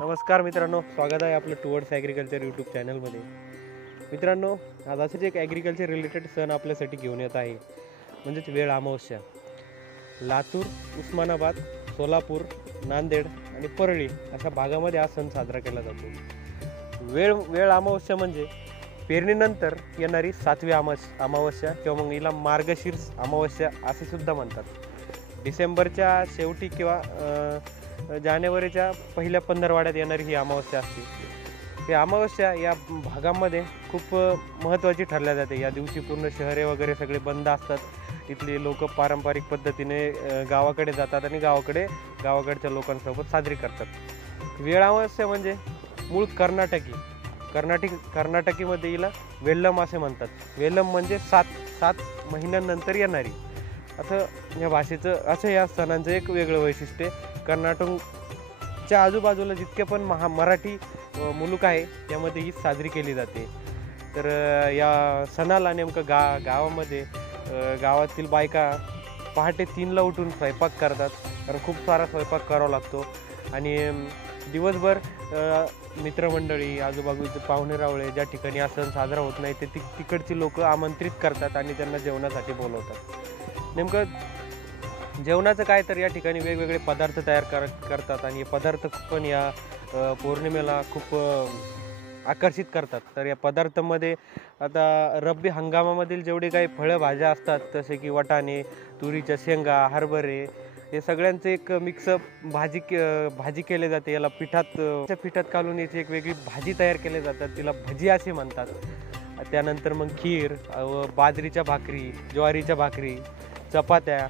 नमस्कार मित्रांनो, स्वागत आहे आपलं टुवर्ड्स ॲग्रिकल्चर यूट्यूब चॅनलमध्ये. मित्रांनो, आज असंच एक ॲग्रिकल्चर रिलेटेड सण आपल्यासाठी घेऊन येत आहे, म्हणजेच वेळ अमावस्या. लातूर, उस्मानाबाद, सोलापूर, नांदेड आणि परळी अशा भागामध्ये हा सण साजरा केला जातो. वेळ अमावस्या म्हणजे पेरणीनंतर येणारी 7वी अमावस्या किंवा मग हिला मार्गशीर्ष अमावस्या असे सुद्धा म्हणतात. डिसेंबरच्या शेवटी किंवा जानेवारीच्या पहिल्या पंधरवड्यात येणारी ही अमावस्या असते. ही अमावस्या या भागामध्ये खूप महत्त्वाची ठरल्या जाते. या दिवशी पूर्ण शहरे वगैरे सगळे बंद असतात. इथली लोक पारंपरिक पद्धतीने गावाकडे जातात आणि गावाकडच्या लोकांसोबत साजरी करतात. वेळ अमावस्या म्हणजे मूळ कर्नाटकीमध्ये हिला वेल्लम असे म्हणतात. वेल्लम म्हणजे 7 महिन्यांनंतर येणारी, असं या भाषेचं, असं या सणांचं एक वेगळं वैशिष्ट्य. कर्नाटकच्या आजूबाजूला जितके पण मराठी मुलूक आहे त्यामध्ये ही साजरी केली जाते. तर या सणाला नेमकं गावामध्ये गावातील बायका पहाटे 3ला उठून स्वयंपाक करतात, कारण खूप सारा स्वयंपाक करावा लागतो. आणि दिवसभर मित्रमंडळी, आजूबाजूचे पाहुणे रावळे ज्या ठिकाणी हा सण साजरा होत नाही ते तिकडची लोक आमंत्रित करतात आणि त्यांना जेवणासाठी बोलवतात. नेमकं जेवणाचं काय, तर या ठिकाणी वेगवेगळे पदार्थ तयार करतात आणि हे पदार्थ पण या पौर्णिमेला खूप आकर्षित करतात. तर या पदार्थांमध्ये आता रब्बी हंगामामधील जेवढे काही फळं भाज्या असतात, जसे की वाटाणे, तुरीच्या शेंगा, हरभरे, हे सगळ्यांचं एक मिक्सअप भाजी केली जाते. याला पिठात घालून याची एक वेगळी भाजी तयार केली जातात, तिला भजी असे म्हणतात. त्यानंतर मग खीर, बाजरीच्या भाकरी, ज्वारीच्या भाकरी, चपात्या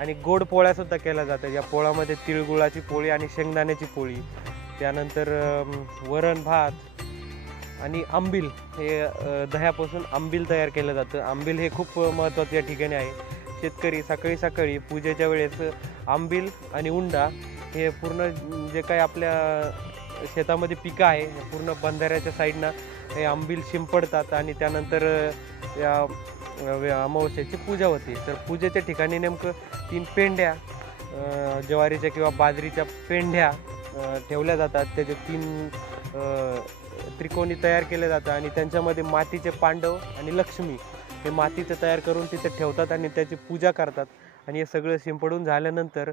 आणि गोड पोळ्यासुद्धा केल्या जातात. या पोळ्यामध्ये तिळगुळाची पोळी आणि शेंगदाण्याची पोळी, त्यानंतर वरण भात आणि आंबील, हे दह्यापासून आंबील तयार केलं जातं. आंबील हे खूप महत्त्वाचं या ठिकाणी आहे. शेतकरी सकाळी पूजेच्या वेळेस आंबील आणि उंडा हे पूर्ण जे काही आपल्या शेतामध्ये पिकं आहे पूर्ण बंधाऱ्याच्या साईडनं हे आंबील शिंपडतात आणि त्यानंतर या अमावस्येची पूजा होते. तर पूजेच्या ठिकाणी नेमकं 3 पेंड्या, ज्वारीच्या किंवा बाजरीच्या पेंड्या ठेवल्या जातात. त्याचे 3 त्रिकोणी तयार केले जातात आणि त्यांच्यामध्ये मातीचे पांडव आणि लक्ष्मी हे मातीचं तयार करून तिथे ठेवतात आणि त्याची पूजा करतात. आणि हे सगळं शिंपडून झाल्यानंतर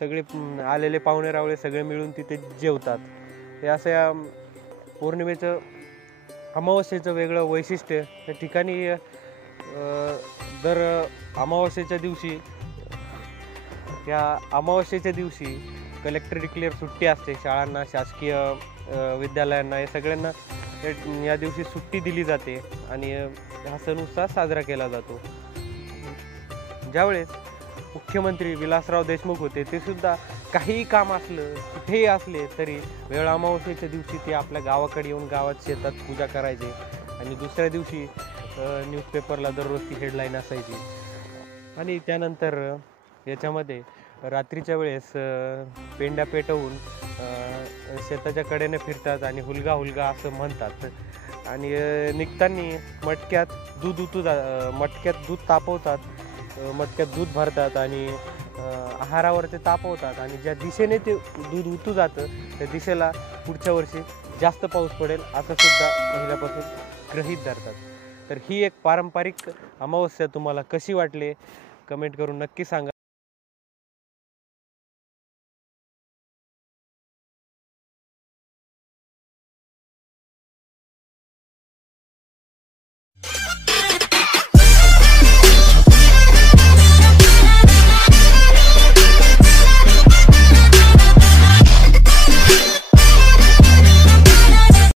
सगळे आलेले पाहुणे रावळे सगळे मिळून तिथे जेवतात. हे असं या पौर्णिमेचं, अमावस्येचं वेगळं वैशिष्ट्य. त्या ठिकाणी दर अमावस्येच्या दिवशी कलेक्टर डिक्लेअर सुट्टी असते शाळांना, शासकीय विद्यालयांना, हे सगळ्यांना या दिवशी सुट्टी दिली जाते आणि हा सण उत्साह साजरा केला जातो. ज्यावेळेस मुख्यमंत्री विलासराव देशमुख होते, ते सुद्धा काहीही काम असलं, कुठेही असले तरी वेळ अमावस्येच्या दिवशी ते आपल्या गावाकडे येऊन गावात शेतात पूजा करायचे आणि दुसऱ्या दिवशी न्यूजपेपरला दररोज ती हेडलाईन असायची. आणि त्यानंतर याच्यामध्ये रात्रीच्या वेळेस पेंड्या पेटवून शेताच्या कडेने फिरतात आणि हुलगा असं म्हणतात. आणि निघताना मटक्यात दूध तापवतात, मटक्यात दूध भरतात आणि आहारावर ते तापवतात आणि ज्या दिशेने ते दूध उतू जातं त्या दिशेला पुढच्या वर्षी जास्त पाऊस पडेल असं सुद्धा पहिल्यापासून गृहीत धरतात. तर ही एक पारंपरिक अमावस्या तुम्हाला कशी वाटली कमेंट करून नक्की सांगा.